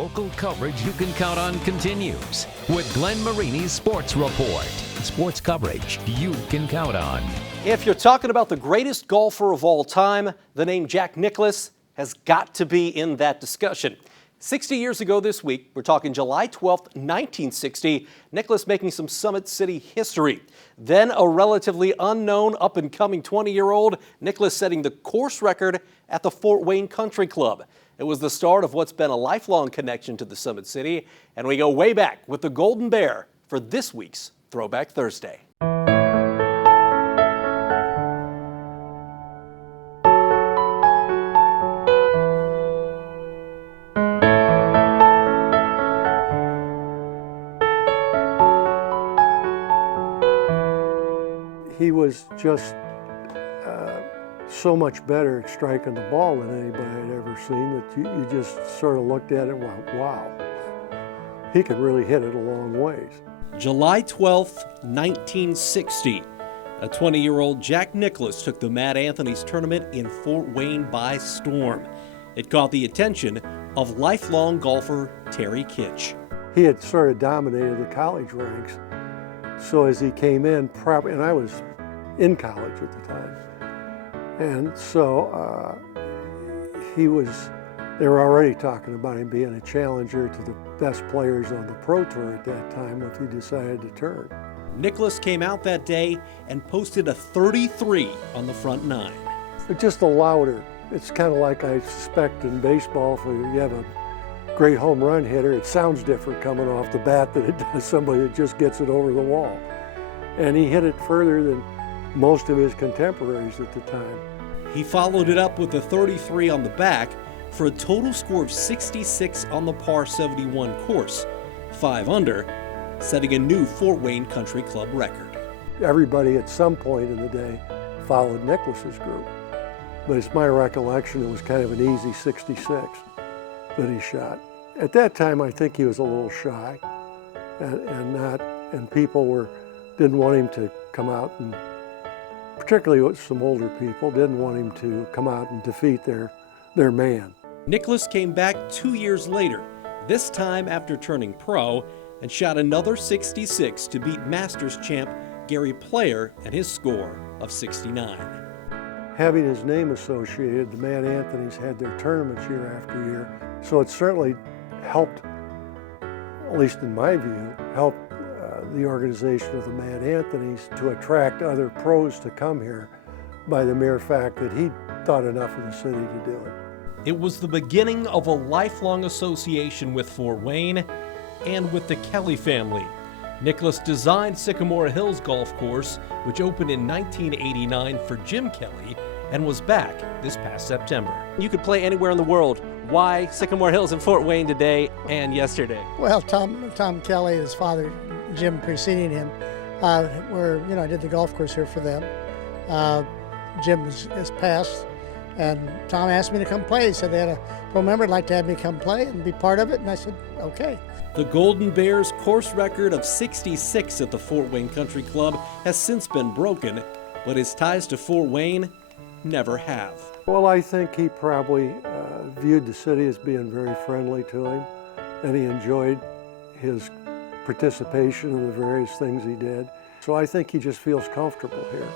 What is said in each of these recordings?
Local coverage you can count on continues with Glenn Marini's Sports Report. Sports coverage you can count on. If you're talking about the greatest golfer of all time, the name Jack Nicklaus has got to be in that discussion. 60 years ago this week, we're talking July 12th, 1960, Nicklaus making some Summit City history. Then a relatively unknown up-and-coming 20-year-old, Nicklaus setting the course record at the Fort Wayne Country Club. It was the start of what's been a lifelong connection to the Summit City, and we go way back with the Golden Bear for this week's Throwback Thursday. He was just so much better at striking the ball than anybody I'd ever seen that you just sort of looked at it and went, wow, he could really hit it a long ways. July 12th, 1960, a 20-year-old Jack Nicklaus took the Mad Anthony's tournament in Fort Wayne by storm. It caught the attention of lifelong golfer Terry Kitch. He had sort of dominated the college ranks, so as he came in, and I was in college at the time, and so they were already talking about him being a challenger to the best players on the Pro Tour at that time if he decided to turn. Nicklaus came out that day and posted a 33 on the front nine. But just a louder. It's kind of like I suspect in baseball, if you have a great home run hitter, it sounds different coming off the bat than it does somebody that just gets it over the wall. And he hit it further than most of his contemporaries at the time. He followed it up with a 33 on the back for a total score of 66 on the par 71 course, 5 under, setting a new Fort Wayne Country Club record. Everybody at some point in the day followed Nicklaus's group, but it's my recollection it was kind of an easy 66 that he shot. At that time, I think he was a little shy, and people didn't want him to come out, and particularly with some older people, didn't want him to come out and defeat their man. Nicklaus came back 2 years later, this time after turning pro, and shot another 66 to beat Masters champ Gary Player and his score of 69. Having his name associated, the Mad Anthony's had their tournaments year after year, so it certainly helped, at least in my view, helped the organization of the Mad Anthony's to attract other pros to come here by the mere fact that he thought enough of the city to do it. It was the beginning of a lifelong association with Fort Wayne and with the Kelly family. Nicklaus designed Sycamore Hills Golf Course, which opened in 1989 for Jim Kelly and was back this past September. You could play anywhere in the world. Why Sycamore Hills and Fort Wayne today and yesterday? Well, Tom Kelly, his father, Jim preceding him, I did the golf course here for them. Jim has passed, and Tom asked me to come play. He said they had a pro member would like to have me come play and be part of it, and I said, okay. The Golden Bears' course record of 66 at the Fort Wayne Country Club has since been broken, but his ties to Fort Wayne never have. Well, I think he probably viewed the city as being very friendly to him, and he enjoyed his participation in the various things he did. So I think he just feels comfortable here,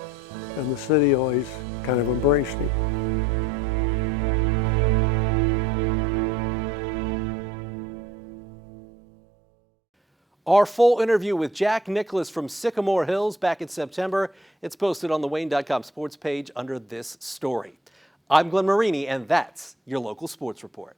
and the city always kind of embraced him. Our full interview with Jack Nicklaus from Sycamore Hills back in September. It's posted on the Wayne.com sports page under this story. I'm Glenn Marini, and that's your local sports report.